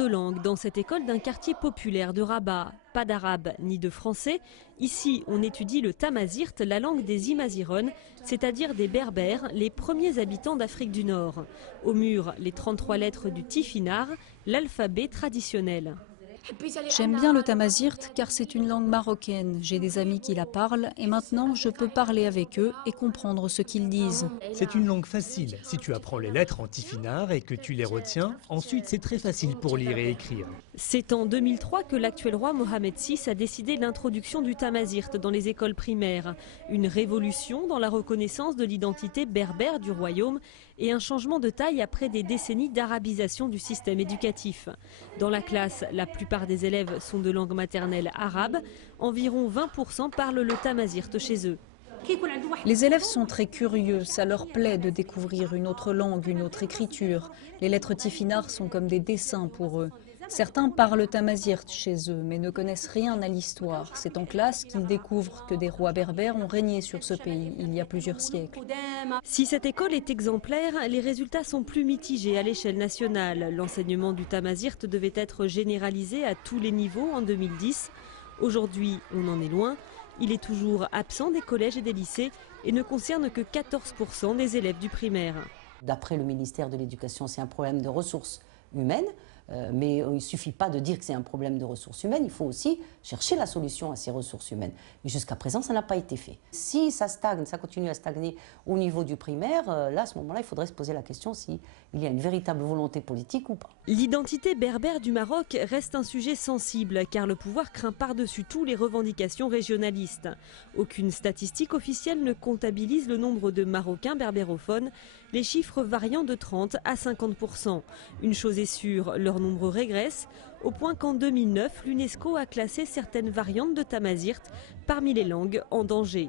de langue dans cette école d'un quartier populaire de Rabat. Pas d'arabe ni de français. Ici, on étudie le tamazirt, la langue des Imazirones, c'est-à-dire des Berbères, les premiers habitants d'Afrique du Nord. Au mur, les 33 lettres du tifinagh, l'alphabet traditionnel. J'aime bien le tamazirt car c'est une langue marocaine. J'ai des amis qui la parlent et maintenant je peux parler avec eux et comprendre ce qu'ils disent. C'est une langue facile. Si tu apprends les lettres en tifinagh et que tu les retiens, ensuite c'est très facile pour lire et écrire. C'est en 2003 que l'actuel roi Mohamed VI a décidé l'introduction du tamazirt dans les écoles primaires. Une révolution dans la reconnaissance de l'identité berbère du royaume et un changement de taille après des décennies d'arabisation du système éducatif. Dans la classe, la plupart des élèves sont de langue maternelle arabe. Environ 20% parlent le tamazirt chez eux. Les élèves sont très curieux, ça leur plaît de découvrir une autre langue, une autre écriture. Les lettres tifinagh sont comme des dessins pour eux. Certains parlent tamazirt chez eux, mais ne connaissent rien à l'histoire. C'est en classe qu'ils découvrent que des rois berbères ont régné sur ce pays il y a plusieurs siècles. Si cette école est exemplaire, les résultats sont plus mitigés à l'échelle nationale. L'enseignement du tamazirt devait être généralisé à tous les niveaux en 2010. Aujourd'hui, on en est loin. Il est toujours absent des collèges et des lycées et ne concerne que 14% des élèves du primaire. D'après le ministère de l'Éducation, c'est un problème de ressources humaines. Mais il ne suffit pas de dire que c'est un problème de ressources humaines, il faut aussi chercher la solution à ces ressources humaines. Et jusqu'à présent, ça n'a pas été fait. Si ça stagne, ça continue à stagner au niveau du primaire, là, à ce moment-là, il faudrait se poser la question s'il y a une véritable volonté politique ou pas. L'identité berbère du Maroc reste un sujet sensible, car le pouvoir craint par-dessus tout les revendications régionalistes. Aucune statistique officielle ne comptabilise le nombre de Marocains berbérophones, les chiffres variant de 30 à 50%. Une chose est sûre, leur nombre régresse, au point qu'en 2009, l'UNESCO a classé certaines variantes de tamazirt parmi les langues en danger.